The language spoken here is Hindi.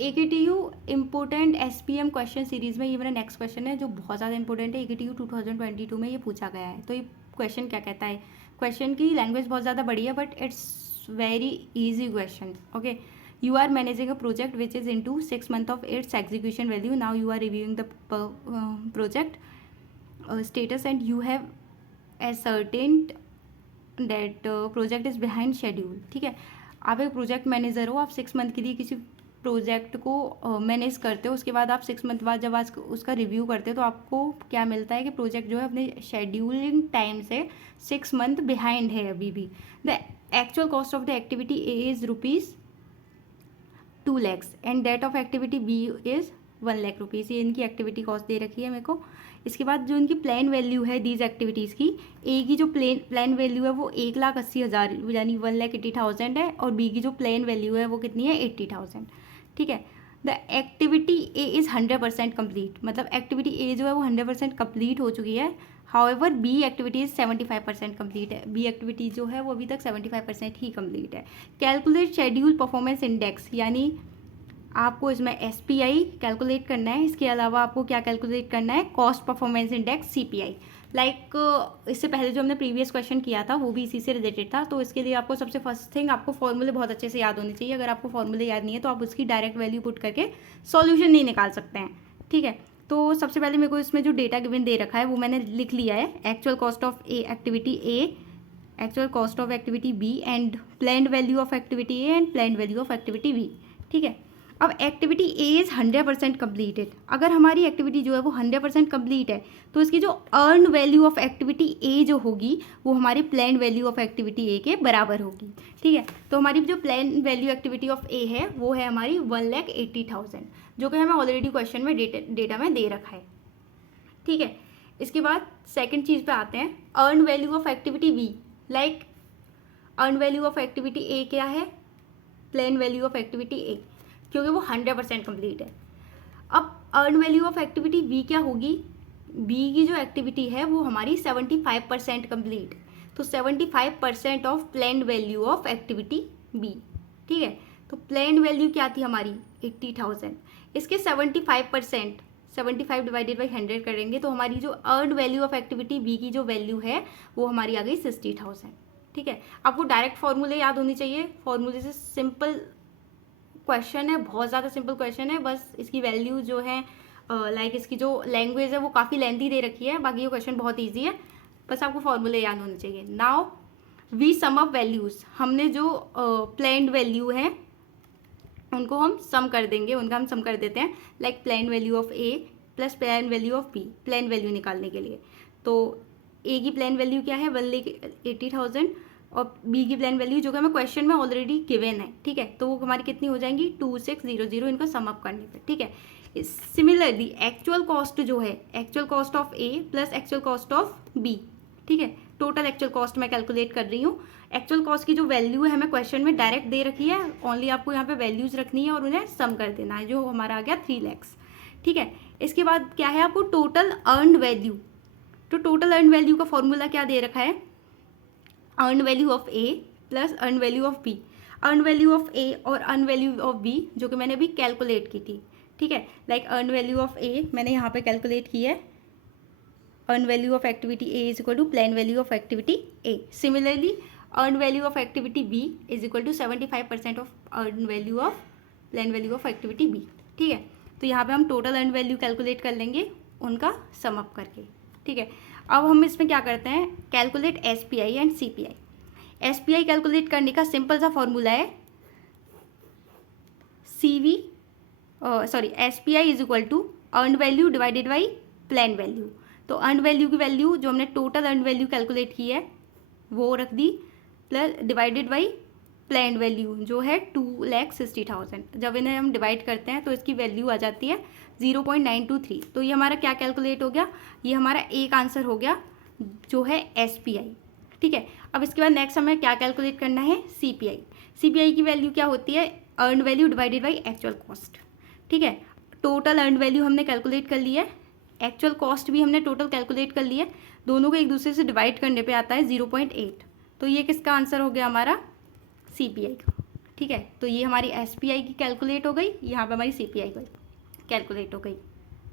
AKTU important SPM question series में ये मेरा नेक्स्ट क्वेश्चन है जो बहुत ज़्यादा इंपॉर्टेंट है। AKTU 2022 में ये पूछा गया है। तो ये क्वेश्चन क्या कहता है, क्वेश्चन की लैंग्वेज बहुत ज़्यादा बड़ी है but it's very easy question. Okay, you are managing a project which is into 6 months of its execution value. Now you are reviewing the project status and you have ascertained that project is behind schedule. ठीक है, आप एक प्रोजेक्ट मैनेजर हो, आप 6 month के लिए किसी प्रोजेक्ट को मैनेज करते हो। उसके बाद आप 6 month बाद जब आज उसका रिव्यू करते हो तो आपको क्या मिलता है कि प्रोजेक्ट जो है अपने शेड्यूलिंग टाइम से 6 month बिहाइंड है अभी भी। The actual cost of the activity A is ₹2 lakhs and that of activity B is 1 lakh rupees. ये इनकी एक्टिविटी कॉस्ट दे रखी है मेरे को। इसके बाद जो इनकी प्लान वैल्यू है दीज एक्टिविटीज़ की, ए की जो प्लान वैल्यू है वो 1,80,000 यानी 1,80,000 है, और बी की जो प्लान वैल्यू है वो कितनी है 80,000। ठीक है, the activity A is 100% complete, मतलब एक्टिविटी ए जो है वो 100% कम्प्लीट हो चुकी है। However B activity is 75% complete है। बी एक्टिविटी जो है वो अभी तक 75% ही कम्प्लीट है। कैलकुलेट शेड्यूल परफॉर्मेंस इंडेक्स, यानी आपको इसमें SPI कैलकुलेट करना है। इसके अलावा आपको क्या कैलकुलेट करना है, कॉस्ट परफॉर्मेंस इंडेक्स CPI। इससे पहले जो हमने प्रीवियस क्वेश्चन किया था वो भी इसी से रिलेटेड था। तो इसके लिए आपको सबसे फर्स्ट थिंग आपको फॉर्मूले बहुत अच्छे से याद होने चाहिए। अगर आपको फॉर्मूले याद नहीं है तो आप उसकी डायरेक्ट वैल्यू पुट करके सॉल्यूशन नहीं निकाल सकते हैं। ठीक है, तो सबसे पहले मेरे को इसमें जो डेटा गिवन दे रखा है वो मैंने लिख लिया है। Actual cost of activity A, actual cost of activity B and planned value of activity A and planned value of activity B. ठीक है, अब एक्टिविटी ए इज़ 100% कम्प्लीटेड। अगर हमारी एक्टिविटी जो है वो 100% कम्प्लीट है तो इसकी जो earn value of activity A जो होगी वो हमारी प्लान वैल्यू ऑफ एक्टिविटी ए के बराबर होगी। ठीक है, तो हमारी जो प्लान वैल्यू एक्टिविटी ऑफ ए है वो है हमारी 1,80,000, जो कि हमें ऑलरेडी क्वेश्चन में डेटा में दे रखा है। ठीक है, इसके बाद सेकेंड चीज़ पे आते हैं, earn value of activity B. Earn value of activity A क्या है, plan value of activity A, क्योंकि वो 100% कम्प्लीट है। अब earn value of activity B क्या होगी, बी की जो एक्टिविटी है वो हमारी 75% कम्प्लीट, तो 75% of planned value of activity B. ठीक है, तो प्लान्ड वैल्यू क्या थी हमारी 80,000, इसके 75% 75 डिवाइडेड बाई 100 करेंगे तो हमारी जो earn value of activity B की जो वैल्यू है वो हमारी आ गई 60,000। ठीक है, आपको डायरेक्ट फॉर्मूले याद होनी चाहिए। फॉर्मूले से सिंपल क्वेश्चन है, बहुत ज़्यादा सिंपल क्वेश्चन है। बस इसकी वैल्यू जो है इसकी जो लैंग्वेज है वो काफ़ी लेंथी दे रखी है, बाकी ये क्वेश्चन बहुत इजी है, बस आपको फॉर्मूले याद होने चाहिए। Now we sum up values, हमने जो प्लान्ड वैल्यू है उनको हम सम कर देंगे, उनका हम सम कर देते हैं। Planned value of A plus plan value of B, plan value निकालने के लिए। तो ए की प्लान वैल्यू क्या है 1,80,000 और बी की प्लान वैल्यू जो कि हमें क्वेश्चन में ऑलरेडी गिवन है। ठीक है, तो वो हमारी कितनी हो जाएंगी 2,600 इनको सम अप करने पे। ठीक है, सिमिलरली एक्चुअल कॉस्ट जो है, actual cost of A plus actual cost of B. ठीक है, टोटल एक्चुअल कॉस्ट मैं कैलकुलेट कर रही हूँ। एक्चुअल कॉस्ट की जो वैल्यू है हमें क्वेश्चन में डायरेक्ट दे रखी है, ओनली आपको यहाँ पे वैल्यूज रखनी है और उन्हें सम कर देना है, जो हमारा आ गया 3 lakhs। ठीक है, इसके बाद क्या है आपको टोटल अर्नड वैल्यू। तो टोटल अर्न वैल्यू का फॉर्मूला क्या दे रखा है, earn value of A plus earn value of B. Earn value of A और अर्न वैल्यू ऑफ बी जो कि मैंने अभी कैलकुलेट की थी। ठीक है, अर्न वैल्यू ऑफ ए मैंने यहाँ पे कैलकुलेट की है, earn value of activity A is equal to plan value of activity A. Similarly earn value of activity B is equal to 75% of earn value of plan value of activity B. ठीक है, तो यहाँ पे हम टोटल अर्न वैल्यू कैलकुलेट कर लेंगे उनका सम अप करके। ठीक है, अब हम इसमें क्या करते हैं, calculate SPI and CPI। SPI calculate करने का सिंपल सा फॉर्मूला है SPI is equal to earn value divided by plan value. तो अर्न वैल्यू की वैल्यू जो हमने टोटल अर्न वैल्यू कैलकुलेट की है वो रख दी, plus divided by plan value जो है 2,60,000। जब इन्हें हम डिवाइड करते हैं तो इसकी वैल्यू आ जाती है 0.923। तो ये हमारा क्या कैलकुलेट हो गया, ये हमारा एक आंसर हो गया जो है SPI। ठीक है, अब इसके बाद नेक्स्ट हमें क्या कैलकुलेट करना है, CPI। CPI की वैल्यू क्या होती है, earn value divided by actual cost. ठीक है, टोटल अर्न वैल्यू हमने कैलकुलेट कर ली है, एक्चुअल कॉस्ट भी हमने टोटल कैलकुलेट कर ली है, दोनों को एक दूसरे से डिवाइड करने पे आता है 0.8। तो ये किसका आंसर हो गया हमारा CPI का। ठीक है, तो ये हमारी SPI की कैलकुलेट हो गई, यहाँ पे हमारी CPI की कैलकुलेट हो गई।